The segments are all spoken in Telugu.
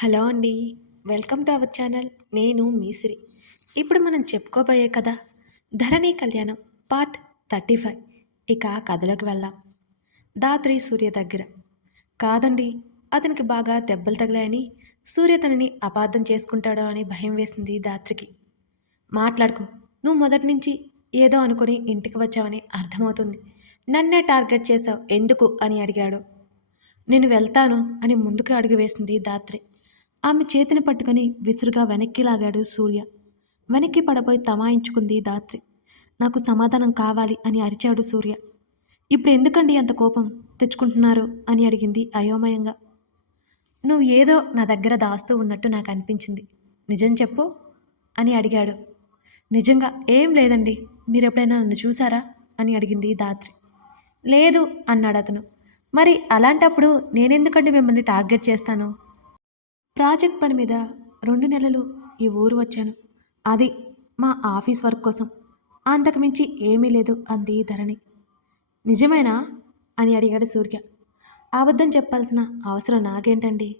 హలో అండి. Welcome to our channel. నేను మీసిరి ఇప్పుడు మనం చెప్పుకోబోయే కథ ధరణి కళ్యాణం పార్ట్ థర్టీ ఫైవ్. ఇక కథలోకి వెళ్దాం. దాత్రి సూర్య దగ్గర. కాదండి అతనికి బాగా దెబ్బలు తగిలాయని సూర్య తనని అపార్థం చేసుకుంటాడో అని భయం వేసింది దాత్రికి మాట్లాడుకో నువ్వు మొదటి నుంచి ఏదో అనుకుని ఇంటికి వచ్చావని అర్థమవుతుంది. నన్నే టార్గెట్ చేసావు ఎందుకు అని అడిగాడు. నేను వెళ్తాను అని ముందుకు అడుగు వేసింది దాత్రి ఆమె చేతిని పట్టుకుని విసురుగా వెనక్కి లాగాడు సూర్య. వెనక్కి పడబోయి తమాయించుకుంది దాత్రి. నాకు సమాధానం కావాలి అని అరిచాడు సూర్య. ఇప్పుడు ఎందుకండి అంత కోపం తెచ్చుకుంటున్నారు అని అడిగింది అయోమయంగా. నువ్వు ఏదో నా దగ్గర దాస్తూ ఉన్నట్టు నాకు అనిపించింది. నిజం చెప్పు అని అడిగాడు. నిజంగా ఏం లేదండి మీరు ఎప్పుడైనా నన్ను చూసారా అని అడిగింది దాత్రి. లేదు అన్నాడు అతను. మరి అలాంటప్పుడు నేనెందుకండి మిమ్మల్ని టార్గెట్ చేస్తాను? ప్రాజెక్ట్ పని మీద రెండు నెలలు ఈ ఊరు వచ్చాను. అది మా ఆఫీస్ వర్క్ కోసం. అంతకుమించి ఏమీ లేదు అంది ధరణి. నిజమేనా? అని అడిగాడు సూర్య. అబద్ధం చెప్పాల్సిన అవసరం నాకేంటండి?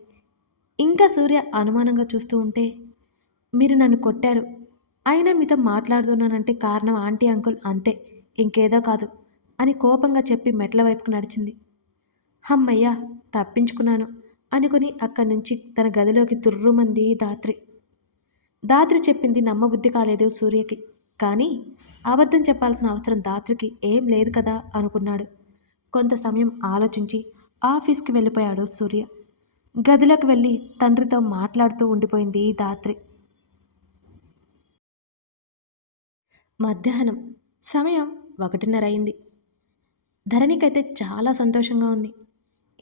ఇంకా సూర్య అనుమానంగా చూస్తూ ఉంటే మీరు నన్ను కొట్టారు. అయినా మీతో మాట్లాడుతున్నానంటే కారణం ఆంటీ అంకుల్ అంతే ఇంకేదో కాదు అని కోపంగా చెప్పి మెట్ల వైపుకు నడిచింది. హమ్మయ్యా తప్పించుకున్నాను. అనుకుని అక్కడి నుంచి తన గదిలోకి తుర్రుమంది దాత్రి. దాత్రి చెప్పింది నమ్మబుద్ధి కాలేదు సూర్యకి. కానీ అబద్ధం చెప్పాల్సిన అవసరం దాత్రికి ఏం లేదు కదా అనుకున్నాడు. కొంత సమయం ఆలోచించి ఆఫీస్కి వెళ్ళిపోయాడు సూర్య. గదిలోకి వెళ్ళి తండ్రితో మాట్లాడుతూ ఉండిపోయింది దాత్రి. మధ్యాహ్నం సమయం ఒకటిన్నర అయింది ధరణికైతే చాలా సంతోషంగా ఉంది.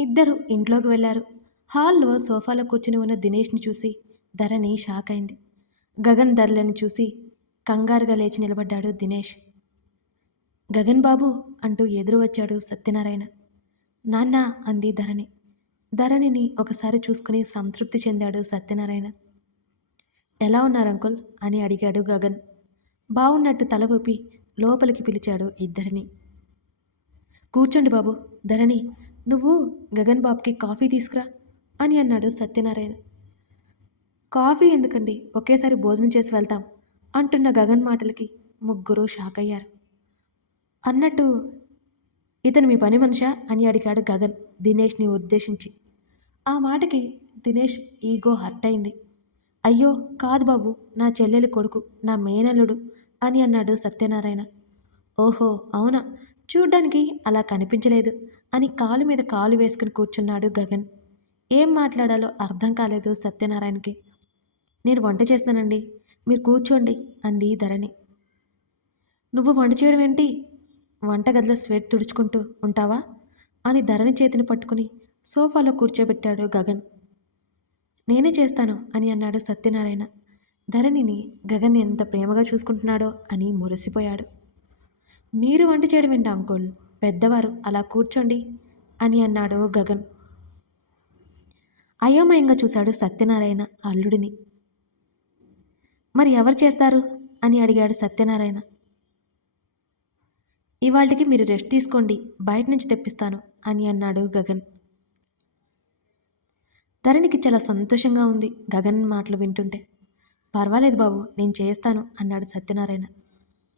ఇద్దరు ఇంట్లోకి వెళ్ళారు. హాల్లో సోఫాలో కూర్చుని ఉన్న దినేష్ని చూసి ధరణి షాక్ అయింది. గగన్ ధరలని చూసి కంగారుగా లేచి నిలబడ్డాడు దినేష్. గగన్ బాబు అంటూ ఎదురు వచ్చాడు సత్యనారాయణ. నాన్న అంది ధరణి. ధరణిని ఒకసారి చూసుకుని సంతృప్తి చెందాడు సత్యనారాయణ. ఎలా ఉన్నారు అంకుల్? అని అడిగాడు గగన్. బావున్నట్టు తల ఊపి లోపలికి పిలిచాడు ఇద్దరిని. కూర్చోండి బాబు. ధరణి నువ్వు గగన్ బాబుకి కాఫీ తీసుకురా. అని అన్నాడు సత్యనారాయణ. కాఫీ ఎందుకండి? ఒకేసారి భోజనం చేసి వెళ్తాం అంటున్న గగన్ మాటలకి ముగ్గురు షాక్ అయ్యారు. అన్నట్టు ఇతను మీ పని మనిషా అని అడిగాడు గగన్ దినేష్ని ఉద్దేశించి. ఆ మాటకి దినేష్ ఈగో హర్ట్ అయింది. అయ్యో కాదు బాబు నా చెల్లెలి కొడుకు నా మేనల్లుడు అని అన్నాడు సత్యనారాయణ. ఓహో అవునా? చూడ్డానికి అలా కనిపించలేదు అని కాలు మీద కాలు వేసుకుని కూర్చున్నాడు గగన్. ఏం మాట్లాడాలో అర్థం కాలేదు సత్యనారాయణకి. నేను వంట చేస్తానండి. మీరు కూర్చోండి అంది ధరణి. నువ్వు వంట చేయడం ఏంటి? వంటగదిలో స్వెట్ తుడుచుకుంటూ ఉంటావా? అని ధరణి చేతిని పట్టుకుని సోఫాలో కూర్చోబెట్టాడు గగన్. నేనే చేస్తాను అని అన్నాడు సత్యనారాయణ. ధరణిని గగన్ ఎంత ప్రేమగా చూసుకుంటున్నాడో అని మురిసిపోయాడు. మీరు వంట చేయడం ఏంటి అంకుల్? పెద్దవారు అలా కూర్చోండి అని అన్నాడు గగన్. అయోమయంగా చూశాడు సత్యనారాయణ అల్లుడిని. మరి ఎవరు చేస్తారు? అని అడిగాడు సత్యనారాయణ. ఇవాళకి మీరు రెస్ట్ తీసుకోండి బయట నుంచి తెప్పిస్తాను అని అన్నాడు గగన్. ధరణికి చాలా సంతోషంగా ఉంది గగన్ మాటలు వింటుంటే. పర్వాలేదు బాబు నేను చేస్తాను అన్నాడు సత్యనారాయణ.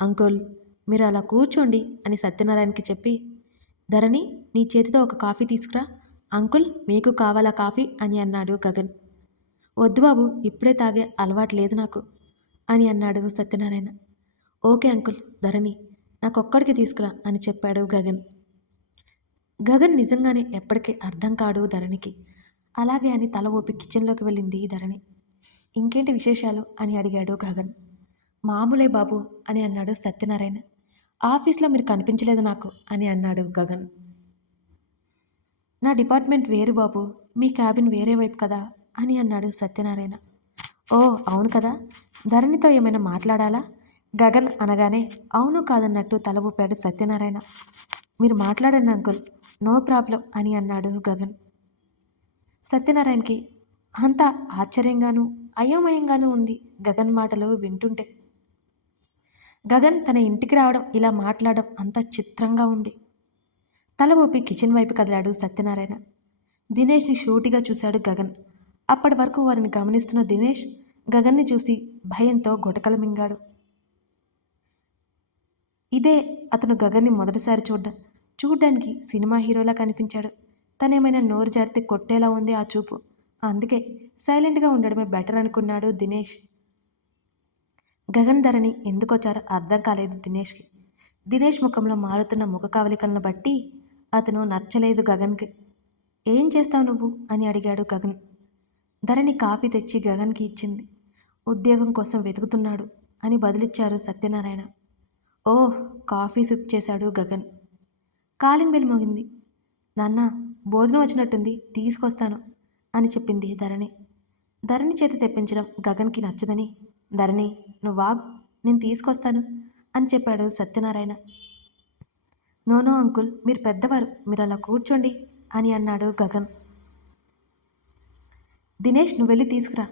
అంకుల్ మీరు అలా కూర్చోండి అని సత్యనారాయణకి చెప్పి ధరణి నీ చేతితో ఒక కాఫీ తీసుకురా అంకుల్ మీకు కావాలా కాఫీ? అని అన్నాడు గగన్. వద్దు బాబు ఇప్పుడే తాగే అలవాటు లేదు నాకు అని అన్నాడు సత్యనారాయణ. ఓకే అంకుల్ ధరణి నాకొక్కడికి తీసుకురా అని చెప్పాడు గగన్. గగన్ నిజంగానే ఎప్పటికీ అర్థం కాడు ధరణికి. అలాగే అని తల ఊపి కిచెన్లోకి వెళ్ళింది ధరణి. ఇంకేంటి విశేషాలు? అని అడిగాడు గగన్. మామూలే బాబు అని అన్నాడు సత్యనారాయణ. ఆఫీస్లో మీరు కనిపించలేదు నాకు అని అన్నాడు గగన్. నా డిపార్ట్మెంట్ వేరు బాబు మీ క్యాబిన్ వేరే వైపు కదా అని అన్నాడు సత్యనారాయణ. ఓ అవును కదా. ధరణితో ఏమైనా మాట్లాడాలా? గగన్ అనగానే అవును కాదన్నట్టు తల ఊపాడు సత్యనారాయణ. మీరు మాట్లాడండి అంకుల్ నో ప్రాబ్లం అని అన్నాడు గగన్. సత్యనారాయణకి అంతా ఆశ్చర్యంగానూ అయోమయంగానూ ఉంది గగన్ మాటలు వింటుంటే. గగన్ తన ఇంటికి రావడం ఇలా మాట్లాడడం అంత చిత్రంగా ఉంది. తల ఊపి కిచెన్ వైపు కదిలాడు సత్యనారాయణ. దినేష్ని షూటిగా చూశాడు గగన్. అప్పటి వరకు వారిని గమనిస్తున్న దినేష్ గగన్ని చూసి భయంతో గొటకలు మింగాడు. ఇదే అతను గగన్ని మొదటిసారి చూడ్డం. చూడ్డానికి సినిమా హీరోలా కనిపించాడు. తనేమైనా నోరు జారితే కొట్టేలా ఉంది ఆ చూపు. అందుకే సైలెంట్గా ఉండడమే బెటర్ అనుకున్నాడు దినేష్. గగన్ ధరని ఎందుకొచ్చారో అర్థం కాలేదు దినేష్కి. దినేష్ ముఖంలో మారుతున్న ముఖ కవలికలను బట్టి అతను నచ్చలేదు గగన్కి. ఏం చేస్తావు నువ్వు? అని అడిగాడు గగన్. ధరణి కాఫీ తెచ్చి గగన్కి ఇచ్చింది. ఉద్యోగం కోసం వెతుకుతున్నాడు అని బదిలిచ్చారు సత్యనారాయణ. ఓహ్ కాఫీ సిప్ చేశాడు గగన్. కాలింగ్ బెల్ మోగింది. నాన్న భోజనం వచ్చినట్టుంది తీసుకొస్తాను అని చెప్పింది ధరణి. ధరణి చేతి తెప్పించడం గగన్కి నచ్చదని ధరణి నువ్వు వాగు నేను తీసుకొస్తాను అని చెప్పాడు సత్యనారాయణ. నోనో అంకుల్ మీరు పెద్దవారు మీరు అలా కూర్చోండి అని అన్నాడు గగన్. దినేష్ నువ్వు వెళ్ళి తీసుకురా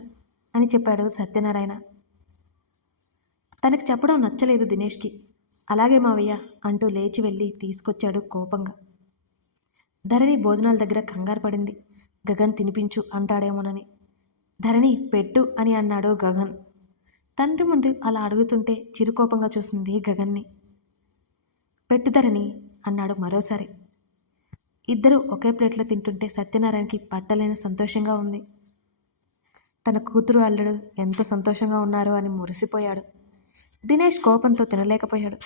అని చెప్పాడు సత్యనారాయణ. తనకి చెప్పడం నచ్చలేదు దినేష్కి. అలాగే మావయ్య అంటూ లేచి వెళ్ళి తీసుకొచ్చాడు కోపంగా. ధరణి భోజనాల దగ్గర కంగారు పడింది. గగన్ తినిపించు అంటాడేమోనని. ధరణి పెట్టు అని అన్నాడు గగన్. తండ్రి ముందు అలా అడుగుతుంటే చిరుకోపంగా చూసింది గగన్ని. పెట్టు ధరణి అన్నాడు మరోసారి. ఇద్దరు ఒకే ప్లేట్లో తింటుంటే సత్యనారాయణకి పట్టలేని సంతోషంగా ఉంది. తన కూతురు అల్లుడు ఎంత సంతోషంగా ఉన్నారు అని మురిసిపోయాడు. దినేష్ కోపంతో తినలేకపోయాడు.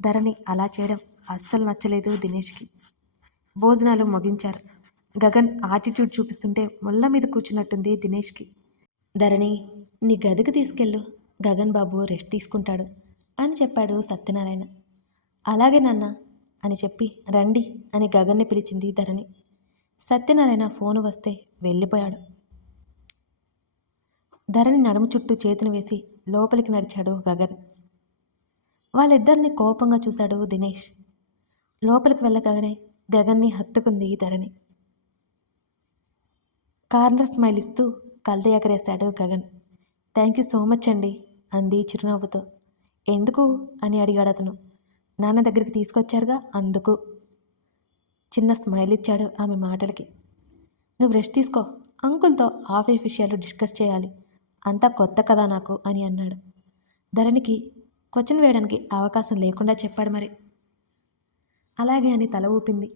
ధరణి అలా చేయడం అస్సలు నచ్చలేదు దినేష్కి. భోజనాలు ముగించారు. గగన్ ఆటిట్యూడ్ చూపిస్తుంటే ముళ్ళ మీద కూర్చున్నట్టుంది దినేష్కి. ధరణి నీ గదికి తీసుకెళ్ళు. గగన్ బాబు రెస్ట్ తీసుకుంటాడు అని చెప్పాడు సత్యనారాయణ. అలాగే నాన్న అని చెప్పి రండి అని గగన్ని పిలిచింది ధరణి. సత్యనారాయణ ఫోను వస్తే వెళ్ళిపోయాడు. ధరణి నడుము చుట్టూ చేతిని వేసి లోపలికి నడిచాడు గగన్. వాళ్ళిద్దరిని కోపంగా చూశాడు దినేష్. లోపలికి వెళ్ళగానే గగన్ని హత్తుకుంది ధరణి. కార్నర్ స్మైల్ ఇస్తూ కళ్ళు ఎగరేశాడు Gagan. Thank you so much అండి అంది చిరునవ్వుతో. ఎందుకు అని అడిగాడు అతను. నాన్న దగ్గరికి తీసుకొచ్చారుగా అందుకు. చిన్న స్మైల్ ఇచ్చాడు ఆమె మాటలకి. నువ్వు రెస్ట్ తీసుకో అంకుల్తో ఆఫీస్ విషయాలు డిస్కస్ చేయాలి. అంతా కొత్త కదా నాకు అని అన్నాడు. ధరణికి క్వశ్చన్ వేయడానికి అవకాశం లేకుండా చెప్పాడు మరి. అలాగే అని తల ఊపింది.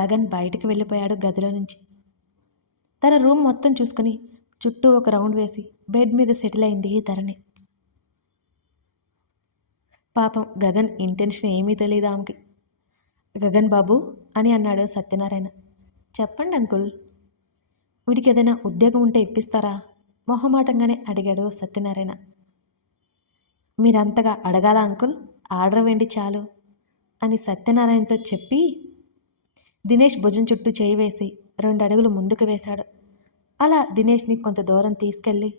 గగన్ బయటికి వెళ్ళిపోయాడు గదిలో నుంచి. తన రూమ్ మొత్తం చూసుకుని చుట్టూ ఒక రౌండ్ వేసి బెడ్ మీద సెటిల్ అయింది ధరణి. పాపం గగన్ ఇంటెన్షన్ ఏమీ తెలియదు ఆమెకి. గగన్ బాబు అని అన్నాడు సత్యనారాయణ. చెప్పండి అంకుల్ వీడికి ఏదైనా ఉద్యోగం ఉంటే ఇప్పిస్తారా? మొహమాటంగానే అడిగాడు సత్యనారాయణ. మీరంతగా అడగాల అంకుల్? ఆర్డర్ వేండి చాలు అని సత్యనారాయణతో చెప్పి దినేష్ భుజం చుట్టూ చేయి వేసి రెండు అడుగులు ముందుకు వేశాడు. అలా దినేష్ని కొంత దూరం తీసుకెళ్ళి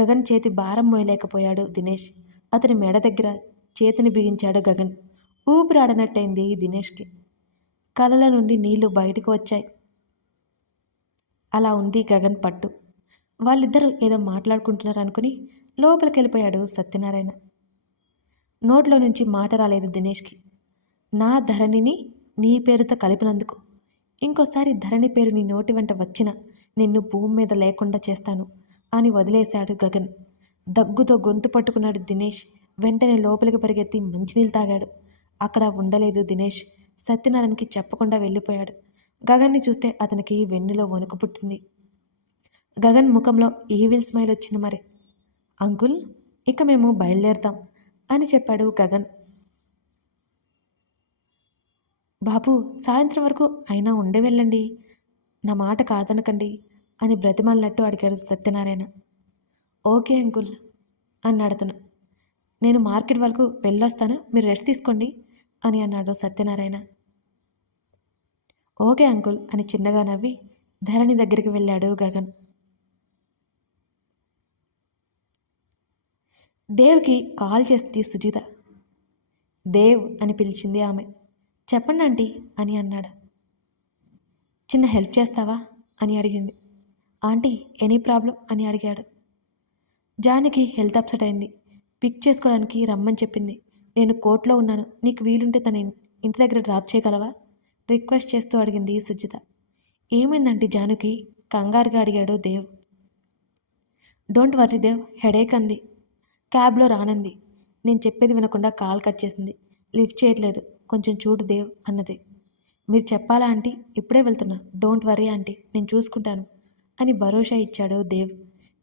గగన్ చేతి భారం మోయలేకపోయాడు దినేష్. అతని మెడ దగ్గర చేతిని బిగించాడు గగన్. ఊపిరాడనట్టయింది దినేష్కి. కలల నుండి నీళ్ళు బయటకు వచ్చాయి. అలా ఉంది గగన్ పట్టు. వాళ్ళిద్దరూ ఏదో మాట్లాడుకుంటున్నారు అనుకుని లోపలికి వెళ్ళిపోయాడు సత్యనారాయణ. నోట్లో నుంచి మాట రాలేదు దినేష్కి. నా ధరణిని నీ పేరుతో కలిపినందుకు. ఇంకోసారి ధరణి పేరు నీ నోటి వెంట వచ్చిన నిన్ను భూమి మీద లేకుండా చేస్తాను అని వదిలేశాడు గగన్. దగ్గుతో గొంతు పట్టుకున్నాడు దినేష్. వెంటనే లోపలికి పరిగెత్తి మంచినీళ్ళు తాగాడు. అక్కడ ఉండలేదు దినేష్. సత్యనారాయణకి చెప్పకుండా వెళ్ళిపోయాడు. గగన్ని చూస్తే అతనికి వెన్నులో వణుకు పుట్టింది. గగన్ ముఖంలో ఈవిల్ స్మైల్ వచ్చింది మరి. అంకుల్ ఇక మేము బయలుదేరుతాం అని చెప్పాడు గగన్. బాబు సాయంత్రం వరకు అయినా ఉండే వెళ్ళండి. నా మాట కాదనకండి అని బ్రతిమాలినట్టు అడిగాడు సత్యనారాయణ. ఓకే అంకుల్ అన్నాడు అతను. నేను మార్కెట్ వరకు వెళ్ళొస్తాను మీరు రెస్ట్ తీసుకోండి అని అన్నాడు సత్యనారాయణ. ఓకే అంకుల్ అని చిన్నగా నవ్వి ధరణి దగ్గరికి వెళ్ళాడు గగన్. దేవ్కి కాల్ చేసింది సుజిత. దేవ్ అని పిలిచింది ఆమె. చెప్పండి ఆంటీ అని అన్నాడు. చిన్న హెల్ప్ చేస్తావా అని అడిగింది. ఆంటీ ఎనీ ప్రాబ్లం అని అడిగాడు. జానికి హెల్త్ అప్సెట్ అయింది. పిక్ చేసుకోవడానికి రమ్మని చెప్పింది. నేను కోర్టులో ఉన్నాను. నీకు వీలుంటే తన ఇంటి దగ్గర డ్రాప్ చేయగలవా? రిక్వెస్ట్ చేస్తూ అడిగింది సుజిత. ఏమైందంటే జానుకి కంగారుగా అడిగాడు Dev. Don't worry Dev headache అంది. క్యాబ్లో రానంది. నేను చెప్పేది వినకుండా కాల్ కట్ చేసింది. లిఫ్ట్ చేయట్లేదు. కొంచెం చూడు దేవ్ అన్నది. మీరు చెప్పాలా ఆంటీ? ఇప్పుడే వెళ్తున్నా. Don't worry aunty. నేను చూసుకుంటాను అని భరోసా ఇచ్చాడు దేవ్.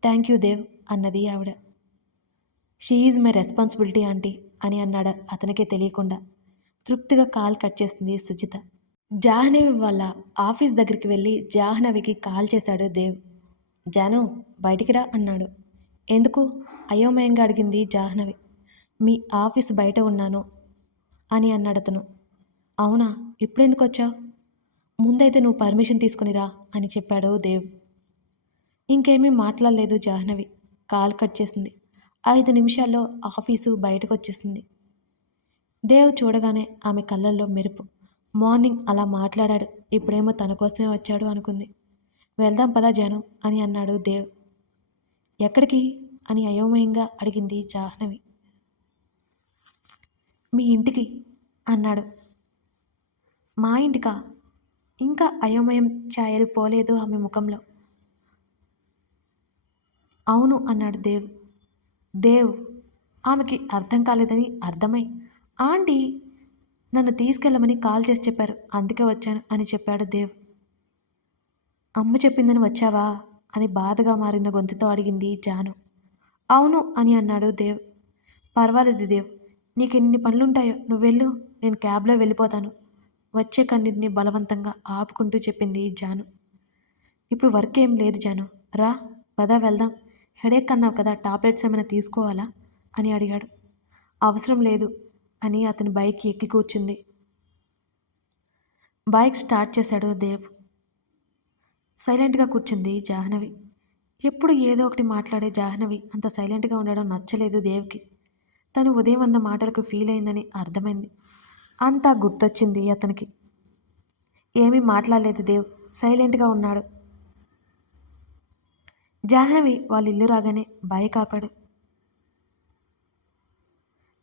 థ్యాంక్ యూ దేవ్ అన్నది ఆవిడ. She is my responsibility aunty అని అన్నాడు అతనికే తెలియకుండా. తృప్తిగా కాల్ కట్ చేసింది సుజిత. జాహ్నవి వాళ్ళ ఆఫీస్ దగ్గరికి వెళ్ళి జాహ్నవికి కాల్ చేశాడు దేవ్. జాను బయటికి రా అన్నాడు. ఎందుకు? అయోమయంగా అడిగింది జాహ్నవి. మీ ఆఫీస్ బయట ఉన్నాను అని అన్నాడు అతను. అవునా? ఇప్పుడు ఎందుకు వచ్చావు? ముందైతే నువ్వు పర్మిషన్ తీసుకునిరా అని చెప్పాడు దేవ్. ఇంకేమీ మాట్లాడలేదు జాహ్నవి. కాల్ కట్ చేసింది. ఐదు నిమిషాల్లో ఆఫీసు బయటకు వచ్చేసింది దేవ్ చూడగానే ఆమె కళ్ళల్లో మెరుపు. మార్నింగ్ అలా మాట్లాడాడు. ఇప్పుడేమో తన కోసమే వచ్చాడు అనుకుంది. వెళ్దాం పదా జాను అని అన్నాడు దేవ్. ఎక్కడికి? అని అయోమయంగా అడిగింది జాహ్నవి. మీ ఇంటికి? అన్నాడు. మా ఇంటికా? ఇంకా అయోమయం ఛాయలు పోలేదు ఆమె ముఖంలో. అవును అన్నాడు దేవ్. దేవ్ ఆమెకి అర్థం కాలేదని అర్థమై ఆంటీ నన్ను తీసుకెళ్ళమని కాల్ చేసి చెప్పారు. అందుకే వచ్చాను అని చెప్పాడు దేవ్. అమ్మ చెప్పిందని వచ్చావా? అని బాధగా మారిన గొంతుతో అడిగింది జాను. అవును అని అన్నాడు దేవ్. పర్వాలేదు దేవ్. నీకు ఎన్ని పనులుంటాయో నువ్వు వెళ్ళు నేను క్యాబ్లో వెళ్ళిపోతాను. వచ్చే కన్నిటిని బలవంతంగా ఆపుకుంటూ చెప్పింది జాను. ఇప్పుడు వర్క్ ఏం లేదు జాను. రా పదా వెళ్దాం. హెడేక్ అన్నావు కదా టాబ్లెట్స్ ఏమైనా తీసుకోవాలా? అని అడిగాడు. అవసరం లేదు అని అతని బైక్ ఎక్కి కూర్చుంది. బైక్ స్టార్ట్ చేశాడు దేవ్. సైలెంట్గా కూర్చుంది జాహ్నవి. ఎప్పుడు ఏదో ఒకటి మాట్లాడే జాహ్నవి అంత సైలెంట్గా ఉండడం నచ్చలేదు దేవ్కి. తను ఉదయం అన్న మాటలకు ఫీల్ అయిందని అర్థమైంది. అంతా గుర్తొచ్చింది అతనికి. ఏమీ మాట్లాడలేదు దేవ్. సైలెంట్గా ఉన్నాడు. జాహ్నవి వాళ్ళ ఇల్లు రాగానే బైక్ కాపాడు.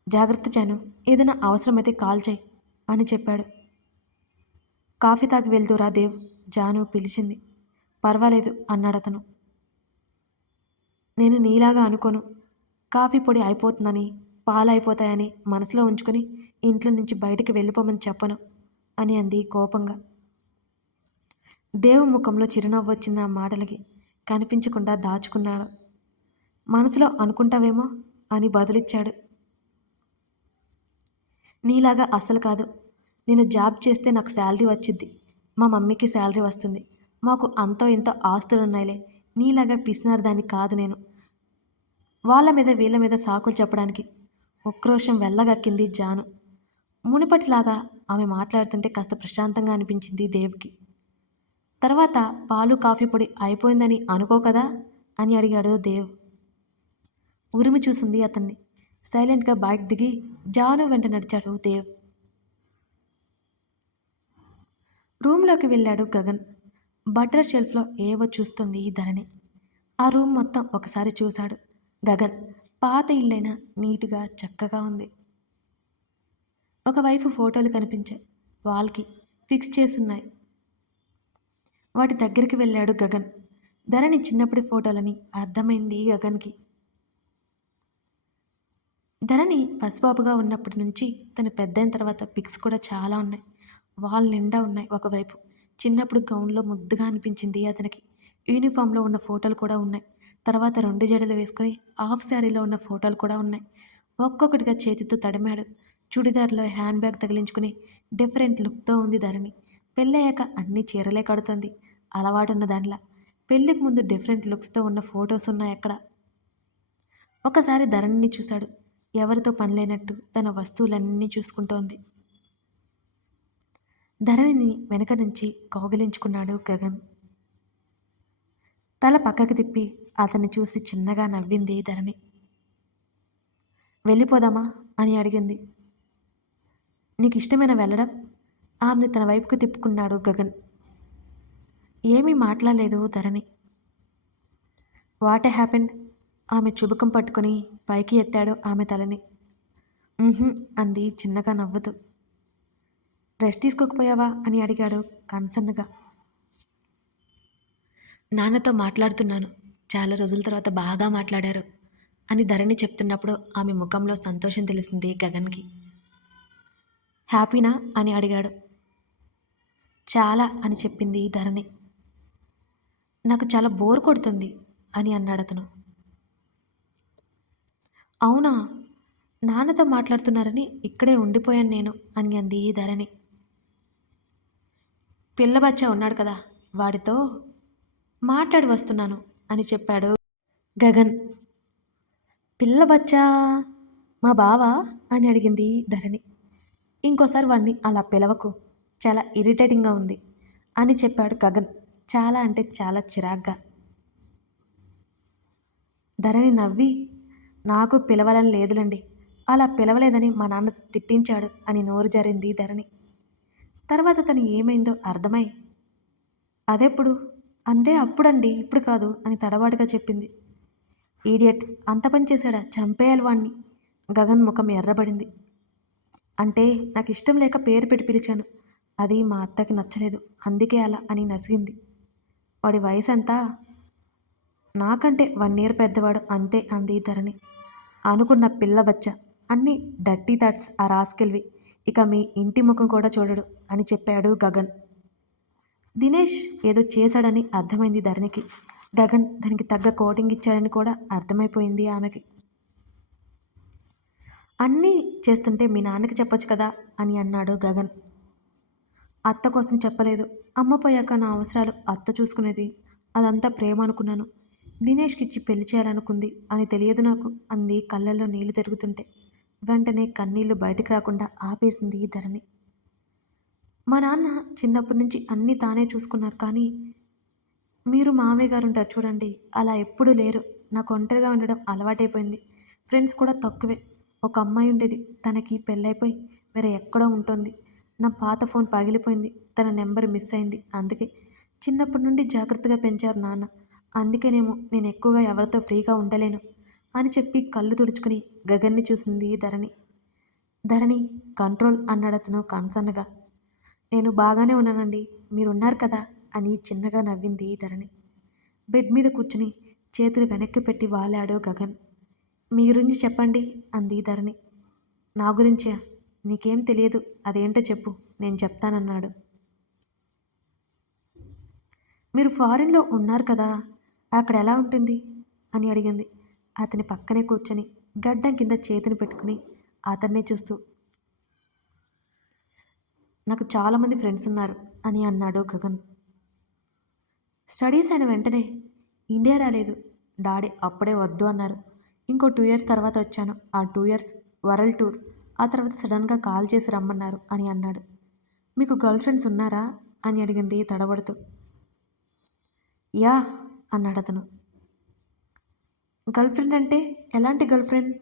జాగ్రత్త జాను ఏదైనా అవసరమైతే కాల్ చేయి అని చెప్పాడు. కాఫీ తాగి వెళ్తురా దేవ్ జాను పిలిచింది. పర్వాలేదు అన్నాడు అతను నేను నీలాగా అనుకోను. కాఫీ పొడి అయిపోతుందని పాలు అయిపోతాయని మనసులో ఉంచుకొని ఇంట్లో నుంచి బయటికి వెళ్ళిపోమని చెప్పను అని అంది కోపంగా. దేవు ముఖంలో చిరునవ్వు వచ్చింది ఆ మాటలకి. కనిపించకుండా దాచుకున్నాడు. మనసులో అనుకుంటావేమో అని బదులిచ్చాడు. నీలాగా అసలు కాదు. నేను జాబ్ చేస్తే నాకు శాలరీ వచ్చింది మా మమ్మీకి శాలరీ వస్తుంది. మాకు అంతో ఇంతో ఆస్తులున్నాయిలే. నీలాగా పిసినారు దాన్ని కాదు నేను. వాళ్ళ మీద వీళ్ళ మీద సాకులు చెప్పడానికి ఉక్రోషం వెళ్ళగక్కింది జాను. మునుపటిలాగా ఆమె మాట్లాడుతుంటే కాస్త ప్రశాంతంగా అనిపించింది దేవ్కి తర్వాత పాలు కాఫీ పొడి అయిపోయిందని అనుకో కదా? అని అడిగాడు దేవ్. ఉరిమి చూసింది అతన్ని. సైలెంట్గా బైక్ దిగి జాను వెంట నడిచాడు దేవ్. రూమ్లోకి వెళ్ళాడు గగన్. బట్టల షెల్ఫ్లో ఏవో చూస్తుంది ధరణి. ఆ రూమ్ మొత్తం ఒకసారి చూశాడు గగన్. పాత ఇల్లైనా నీట్గా చక్కగా ఉంది. ఒకవైపు ఫోటోలు కనిపించాయి. వాల్కి ఫిక్స్ చేసున్నాయి. వాటి దగ్గరికి వెళ్ళాడు గగన్. ధరణి చిన్నప్పటి ఫోటోలని అర్థమైంది గగన్కి. ధరణి పసిబాబుగా ఉన్నప్పటి నుంచి తను పెద్దయిన తర్వాత పిక్స్ కూడా చాలా ఉన్నాయి. వాల్ నిండా ఉన్నాయి ఒకవైపు. చిన్నప్పుడు గౌన్లో ముద్దుగా అనిపించింది అతనికి. యూనిఫామ్లో ఉన్న ఫోటోలు కూడా ఉన్నాయి. తర్వాత రెండు జడలు వేసుకొని హాఫ్ శారీలో ఉన్న ఫోటోలు కూడా ఉన్నాయి. ఒక్కొక్కటిగా చేతితో తడిమాడు. చుడిదార్లో హ్యాండ్ బ్యాగ్ తగిలించుకుని డిఫరెంట్ లుక్తో ఉంది ధరణి. పెళ్ళయ్యాక అన్ని చీరలే కడుతుంది. అలవాటున్న దానిలా. పెళ్ళికి ముందు డిఫరెంట్ లుక్స్తో ఉన్న ఫొటోస్ ఉన్నాయి అక్కడ. ఒకసారి ధరణిని చూశాడు. ఎవరితో పనిలేనట్టు తన వస్తువులన్నీ చూసుకుంటోంది. ధరణిని వెనక నుంచి కౌగిలించుకున్నాడు గగన్. తల పక్కకి తిప్పి అతన్ని చూసి చిన్నగా నవ్వింది ధరణి. వెళ్ళిపోదామా? అని అడిగింది. నీకు ఇష్టమైన వెళ్ళడం? ఆమెను తన వైపుకు తిప్పుకున్నాడు గగన్. ఏమీ మాట్లాడలేదు ధరణి. What happen? ఆమె చుబకం పట్టుకొని పైకి ఎత్తాడు ఆమె తలని. అంది చిన్నగా నవ్వుతూ. రెస్ట్ తీసుకోకపోయావా? అని అడిగాడు కన్సర్న్గా నాన్నతో మాట్లాడుతున్నాను. చాలా రోజుల తర్వాత బాగా మాట్లాడారు అని ధరణి చెప్తున్నప్పుడు ఆమె ముఖంలో సంతోషం తెలిసింది గగన్కి. హ్యాపీనా? అని అడిగాడు. చాలా అని చెప్పింది ధరణి. నాకు చాలా బోర్ కొడుతుంది అని అన్నాడు అతను. అవునా? నాన్నతో మాట్లాడుతున్నారని ఇక్కడే ఉండిపోయాను నేను అని అంది ధరణి. పిల్ల బచ్చా ఉన్నాడు కదా వాడితో మాట్లాడి వస్తున్నాను అని చెప్పాడు గగన్. పిల్ల బచ్చా మా బావా అని అడిగింది ధరణి. ఇంకోసారి వాడిని అలా పిలవకు. చాలా ఇరిటేటింగ్గా ఉంది అని చెప్పాడు గగన్. చాలా అంటే చాలా చిరాగ్గా. ధరణి నవ్వి నాకు పిలవాలని లేదులండి. అలా పిలవలేదని మా నాన్న తిట్టించాడు అని నోరు జారింది ధరణి. తర్వాత తను ఏమైందో అర్థమై అదెప్పుడు? అంతే అప్పుడండి ఇప్పుడు కాదు అని తడబాటుగా చెప్పింది. ఈడియట్ అంత పని చేశాడా? చంపేయాలి వాణ్ణి. గగన్ ముఖం ఎర్రబడింది. అంటే నాకు ఇష్టం లేక పేరు పెట్టి పిలిచాను. అది మా అత్తకి నచ్చలేదు. అందుకే అలా అని నసిగింది. వాడి వయసు ఎంత నాకంటే వన్ ఇయర్ పెద్దవాడు అంతే అంది ధరణి. అనుకున్న పిల్ల బచ్చ. అన్ని డర్టీ థాట్స్ ఆ రాస్కెల్వి. ఇక మీ ఇంటి ముఖం కూడా చూడడు అని చెప్పాడు గగన్. దినేష్ ఏదో చేశాడని అర్థమైంది ధరణికి. గగన్ దానికి తగ్గ కోటింగ్ ఇచ్చాడని కూడా అర్థమైపోయింది ఆమెకి. అన్నీ చేస్తుంటే మీ నాన్నకి చెప్పొచ్చు కదా అని అన్నాడు గగన్. అత్త కోసం చెప్పలేదు. అమ్మ పోయాక నా అవసరాలు అత్త చూసుకునేది. అదంతా ప్రేమ అనుకున్నాను. దినేష్కి ఇచ్చి పెళ్ళి చేయాలనుకుంది అని తెలియదు నాకు. అంది కళ్ళల్లో నీళ్ళు తిరుగుతుంటే. వెంటనే కన్నీళ్ళు బయటికి రాకుండా ఆపేసింది ధరణి. మా నాన్న చిన్నప్పటి నుంచి అన్నీ తానే చూసుకున్నారు కానీ మీరు మామయ్య గారు ఉంటారు చూడండి. అలా ఎప్పుడూ లేరు. నాకు ఒంటరిగా ఉండడం అలవాటైపోయింది. ఫ్రెండ్స్ కూడా తక్కువే. ఒక అమ్మాయి ఉండేది. తనకి పెళ్ళైపోయి వేరే ఎక్కడో ఉంటుంది. నా పాత ఫోన్ పగిలిపోయింది. తన నెంబర్ మిస్ అయింది. అందుకే చిన్నప్పటి నుండి జాగ్రత్తగా పెంచారు నాన్న. అందుకేనేమో నేను ఎక్కువగా ఎవరితో ఫ్రీగా ఉండలేను అని చెప్పి కళ్ళు తుడుచుకుని గగన్ని చూసింది ధరణి. ధరణి కంట్రోల్ అన్నాడు అతను కన్సన్నగా. నేను బాగానే ఉన్నానండి. మీరున్నారు కదా అని చిన్నగా నవ్వింది ధరణి. బెడ్ మీద కూర్చుని చేతులు వెనక్కి పెట్టి వాలాడు గగన్. మీ గురించి చెప్పండి అంది ధరణి. నా గురించే? నీకేం తెలియదు. అదేంటో చెప్పు. నేను చెప్తానన్నాడు. మీరు ఫారిన్లో ఉన్నారు కదా. అక్కడ ఎలా ఉంటుంది? అని అడిగింది. అతని పక్కనే కూర్చొని గడ్డం కింద చేతిని పెట్టుకుని అతన్నే చూస్తూ. నాకు చాలామంది ఫ్రెండ్స్ ఉన్నారు అని అన్నాడు గగన్. స్టడీస్ అయిన వెంటనే ఇండియా రాలేదు. డాడీ అప్పుడే వద్దు అన్నారు. ఇంకో టూ ఇయర్స్ తర్వాత వచ్చాను. ఆ టూ ఇయర్స్ వరల్డ్ టూర్. ఆ తర్వాత సడన్గా కాల్ చేసి రమ్మన్నారు అని అన్నాడు. మీకు గర్ల్ ఫ్రెండ్స్ ఉన్నారా? అని అడిగింది తడబడుతూ. యా అన్నాడు అతను. గర్ల్ ఫ్రెండ్ అంటే ఎలాంటి గర్ల్ ఫ్రెండ్?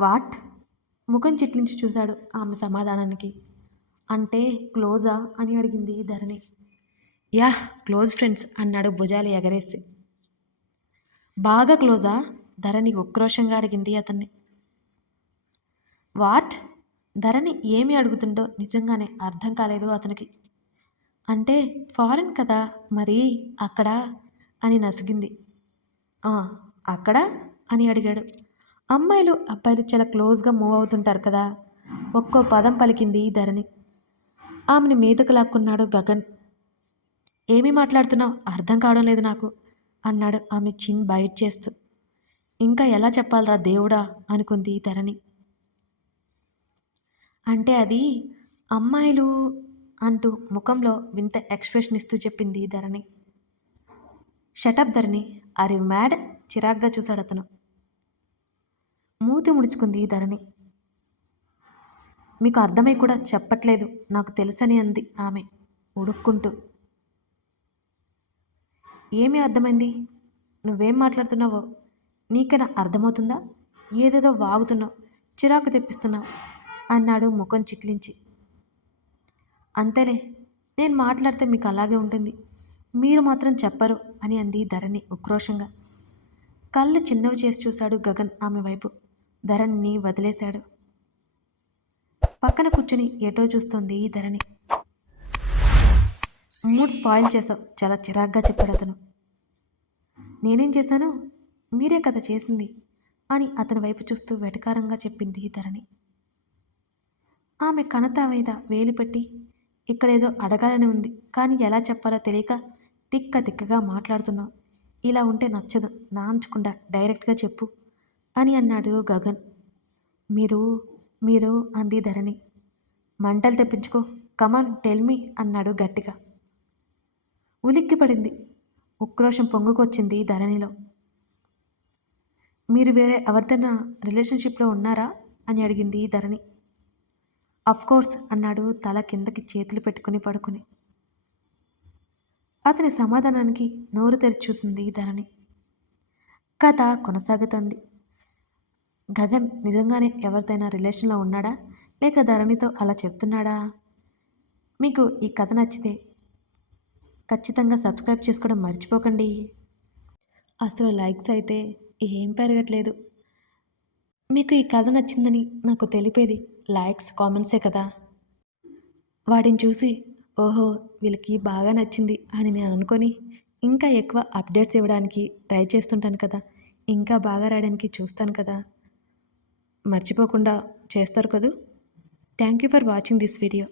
వాట్? ముఖం చిట్లించి చూశాడు ఆమె సమాధానానికి. అంటే క్లోజా? అని అడిగింది ధరణి. యా క్లోజ్ ఫ్రెండ్స్ అన్నాడు భుజాలు ఎగరేసి. బాగా క్లోజా? ధరణి ఉక్రోషంగా అడిగింది అతన్ని. వాట్? ధరణి ఏమి అడుగుతుందో నిజంగానే అర్థం కాలేదు అతనికి. అంటే ఫారెన్ కదా మరి అక్కడ అని నసిగింది. "ఆ, అక్కడ అని అడిగాడు. అమ్మాయిలు అబ్బాయిలు చాలా క్లోజ్గా మూవ్ అవుతుంటారు కదా ఒక్కో పదం పలికింది ధరణి. ఆమెను మీదకు లాక్కున్నాడు గగన్. ఏమి మాట్లాడుతున్నావు? అర్థం కావడం లేదు నాకు అన్నాడు ఆమె చిన్ బయట చేస్తూ. ఇంకా ఎలా చెప్పాలరా దేవుడా? అనుకుంది ధరణి అంటే అది అమ్మాయిలు అంటూ ముఖంలో వింత ఎక్స్ప్రెషన్ ఇస్తూ చెప్పింది Dharani. Shut up Dharani are you mad? చిరాగ్గా చూశాడు అతను. మూతి ముడుచుకుంది ధరణి. మీకు అర్థమై కూడా చెప్పట్లేదు నాకు తెలుసని అంది ఆమె ఉడుక్కుంటూ. ఏమి అర్థమైంది? నువ్వేం మాట్లాడుతున్నావో? నీకైనా అర్థమవుతుందా? ఏదేదో వాగుతున్నావు చిరాకు తెప్పిస్తున్నావు అన్నాడు ముఖం చిట్లించి. అంతేలే నేను మాట్లాడితే మీకు అలాగే ఉంటుంది. మీరు మాత్రం చెప్పరు అని అంది ధరణి ఉక్రోషంగా. కళ్ళు చిన్నవి చేసి చూశాడు గగన్ ఆమె వైపు. ధరణిని వదిలేశాడు. పక్కన కూర్చుని ఎటో చూస్తోంది ఈ ధరణి. మూడ్ స్పాయిల్ చేసావు చాలా చిరాగ్గా చెప్పాడు అతను. నేనేం చేశాను? మీరే కదా చేసింది అని అతని వైపు చూస్తూ వెటకారంగా చెప్పింది ధరణి. ఆమె కనత మీద వేలిపెట్టి ఇక్కడేదో అడగాలని ఉంది కానీ ఎలా చెప్పాలో తెలియక తిక్క తిక్కగా మాట్లాడుతున్నావు ఇలా ఉంటే నచ్చదు నాంచకుండా డైరెక్ట్గా చెప్పు అని అన్నాడు గగన్. మీరు మీరు అంది ధరణి. మంటలు తెప్పించుకో కమాన్ టెల్మీ అన్నాడు గట్టిగా. ఉలిక్కిపడింది ఉక్రోషం పొంగుకొచ్చింది ధరణిలో. మీరు వేరే ఎవరిదైనా రిలేషన్షిప్లో ఉన్నారా? అని అడిగింది ధరణి. కోర్స్ అన్నాడు తల కిందకి చేతులు పెట్టుకుని పడుకుని. అతని సమాధానానికి నోరు తెరిచి చూసింది ధరణి. కథ కొనసాగుతుంది. గగన్ నిజంగానే ఎవరిదైనా రిలేషన్లో ఉన్నాడా? లేక ధరణితో అలా చెప్తున్నాడా? మీకు ఈ కథ నచ్చితే ఖచ్చితంగా సబ్స్క్రైబ్ చేసుకోవడం మర్చిపోకండి. అసలు లైక్స్ అయితే ఏం పెరగట్లేదు. మీకు ఈ కథ నచ్చిందని నాకు తెలిపేది లైక్స్ కామెంట్సే కదా. వాటిని చూసి ఓహో వీళ్ళకి బాగా నచ్చింది అని నేను అనుకొని ఇంకా ఎక్కువ అప్డేట్స్ ఇవ్వడానికి ట్రై చేస్తుంటాను కదా. ఇంకా బాగా రాయడానికి చూస్తాను కదా. మర్చిపోకుండా చేస్తారు కదూ. Thank you for watching this video.